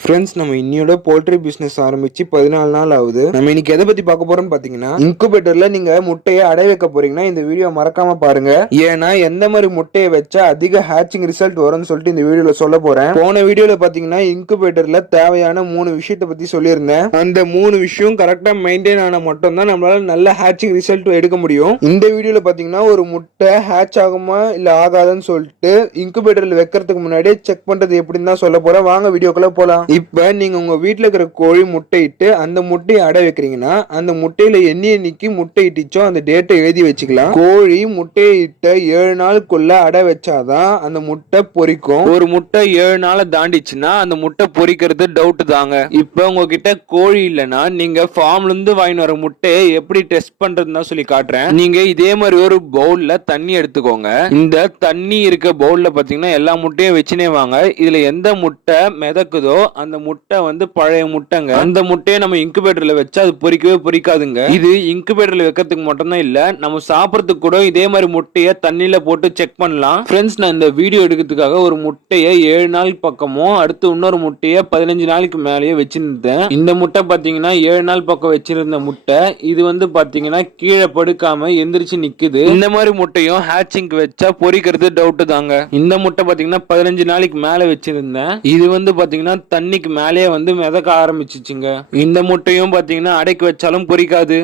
Friends, நம்ம இன்னையோட poultry business ஆரம்பிச்சு 14 நாள் ஆகுது. நம்ம இன்னைக்கு எதை பத்தி பார்க்க போறோம்னு பாத்தீங்கன்னா, இன்குபேட்டர்ல நீங்க முட்டையை அடை வைக்க போறீங்கன்னா இந்த வீடியோ மறக்காம பாருங்க. ஏன்னா எந்த மாதிரி முட்டையை வச்சா அதிக ஹேச்சிங் ரிசல்ட் வரும்னு சொல்லிட்டு இந்த வீடியோல சொல்ல போறேன். போன வீடியோல பாத்தீங்கன்னா இன்குபேட்டர்ல தேவையான 3 விஷயத்தை பத்தி சொல்லியிருந்தேன். அந்த 3 விஷயம் கரெக்டா மெயின்டைன் ஆன மட்டும் தான் நம்மளால நல்ல ஹேச்சிங் ரிசல்ட் எடுக்க முடியும். இந்த வீடியோல பாத்தீங்கன்னா ஒரு முட்டை ஹேட்ச் ஆகுமா இல்ல ஆகாதுன்னு சொல்லிட்டு இன்குபேட்டர்ல வைக்கிறதுக்கு முன்னாடியே செக் பண்றது எப்படின்னு தான் சொல்ல போறேன். வாங்க வீடியோக்குள்ள போலாம். இப்ப நீங்க உங்க வீட்டுல இருக்கிற கோழி முட்டையிட்டு அந்த முட்டையை அடை வைக்கிறீங்கன்னா அந்த முட்டையில எண்ணிக்கைக்கு முட்டை இட்டுச்சோ அந்த டேட்டை எழுதி வச்சுக்கலாம். கோழி முட்டையை இட்ட 7 நாளுக்குள்ள அடை வச்சாதான் அந்த முட்டை பொரிக்கும். ஒரு முட்டை 7 நாளை தாண்டிச்சுன்னா அந்த முட்டை பொரிக்கிறது டவுட் தாங்க. இப்ப உங்ககிட்ட கோழி இல்லைன்னா நீங்க ஃபார்ம்ல இருந்து வாங்கி வர முட்டையை எப்படி டெஸ்ட் பண்றதுன்னு சொல்லி காட்டுறேன். நீங்க இதே மாதிரி ஒரு பவுல்ல தண்ணி எடுத்துக்கோங்க. இந்த தண்ணி இருக்க பவுல்ல பாத்தீங்கன்னா எல்லா முட்டையும் வச்சுனே வாங்க. இதுல எந்த முட்டை மிதக்குதோ அந்த முட்டை வந்து பழைய முட்டைங்க. அந்த முட்டையை நம்ம இன்குபேட்டர்ல வச்சா அது பொரிக்கவே பொரிக்காதுங்க. இது இன்குபேட்டர்ல வைக்கிறதுக்கு மட்டும் தான் இல்ல, நம்ம சாப்பிடறதுக்கு கூட இதே மாதிரி முட்டையை தண்ணியில போட்டு செக் பண்ணலாம். ஃப்ரெண்ட்ஸ், நான் இந்த வீடியோ எடுக்கிறதுக்காக ஒரு முட்டையை 7 நாள் பக்கமும் அடுத்து இன்னொரு முட்டையை 15 நாளைக்கு மேலேயே வச்சிருந்தேன். இந்த முட்டை பாத்தீங்கன்னா 7 நாள் பக்கம் வச்சிருந்த முட்டை இது வந்து பாத்தீங்கன்னா கீழே படுக்காம எந்திரிச்சு நிக்குது. இந்த மாதிரி முட்டையும் ஹேட்சிங் வச்சா பொரிக்கிறது டவுட் தாங்க. இந்த முட்டை பாத்தீங்கன்னா 15 நாளைக்கு மேல வச்சிருந்தேன். இது வந்து பாத்தீங்கன்னா தண்ணிக்கு மேலேயே வந்து மிதக்க ஆரம்பிச்சிச்சுங்க. இந்த முட்டையும் பாத்தீங்கன்னா அடைக்கு வச்சாலும் பொரிக்காது.